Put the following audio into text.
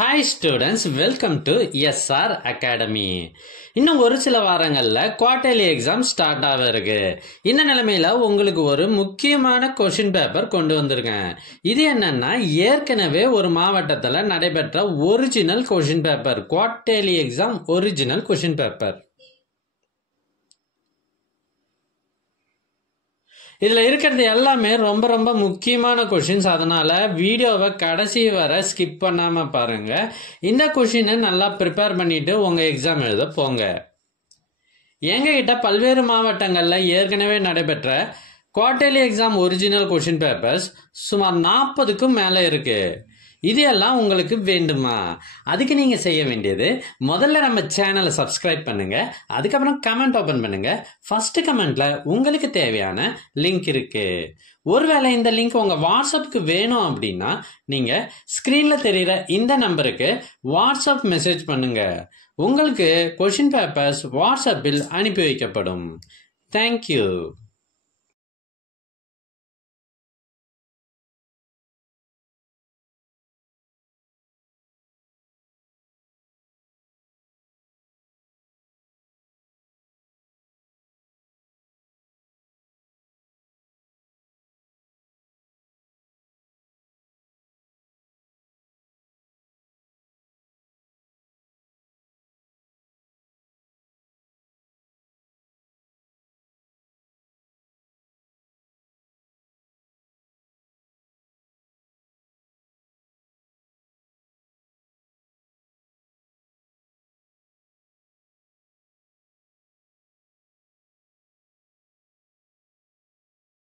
Hi students, welcome to SR Academy. இன்னும் ஒரு சில வாரங்களில் குவார்டர்லி எக்ஸாம் ஸ்டார்ட் ஆக இருக்கு. இந்த நிலைமையில உங்களுக்கு ஒரு முக்கியமான கொஷின் பேப்பர் கொண்டு வந்திருக்கேன். இது என்னன்னா, ஏற்கனவே ஒரு மாவட்டத்தில் நடைபெற்ற original question paper, quarterly exam original question paper. இதில் இருக்கிறது எல்லாமே ரொம்ப ரொம்ப முக்கியமான கொஷின்ஸ். அதனால வீடியோவை கடைசி வரை ஸ்கிப் பண்ணாமல் பாருங்க. இந்த கொஷினை நல்லா ப்ரிப்பேர் பண்ணிட்டு உங்கள் எக்ஸாம் எழுத போங்க. எங்ககிட்ட பல்வேறு மாவட்டங்களில் ஏற்கனவே நடைபெற்ற quarterly exam original question papers சுமார் 40க்கும் மேலே இருக்கு. இது எல்லாம் உங்களுக்கு வேண்டுமா? அதுக்கு நீங்க செய்ய வேண்டியது, முதல்ல நம்ம சேனலை சப்ஸ்கிரைப் பண்ணுங்க. அதுக்கப்புறம் கமெண்ட் ஓபன் பண்ணுங்க. ஃபர்ஸ்ட் கமெண்ட்ல உங்களுக்கு தேவையான லிங்க் இருக்கு. ஒருவேளை இந்த லிங்க் உங்க வாட்ஸ்அப்புக்கு வேணும் அப்படின்னா நீங்க ஸ்கிரீன்ல தெரியுற இந்த நம்பருக்கு வாட்ஸ்அப் மெசேஜ் பண்ணுங்க. உங்களுக்கு கொஷின் பேப்பர்ஸ் வாட்ஸ்அப்பில் அனுப்பி வைக்கப்படும். தேங்க்யூ.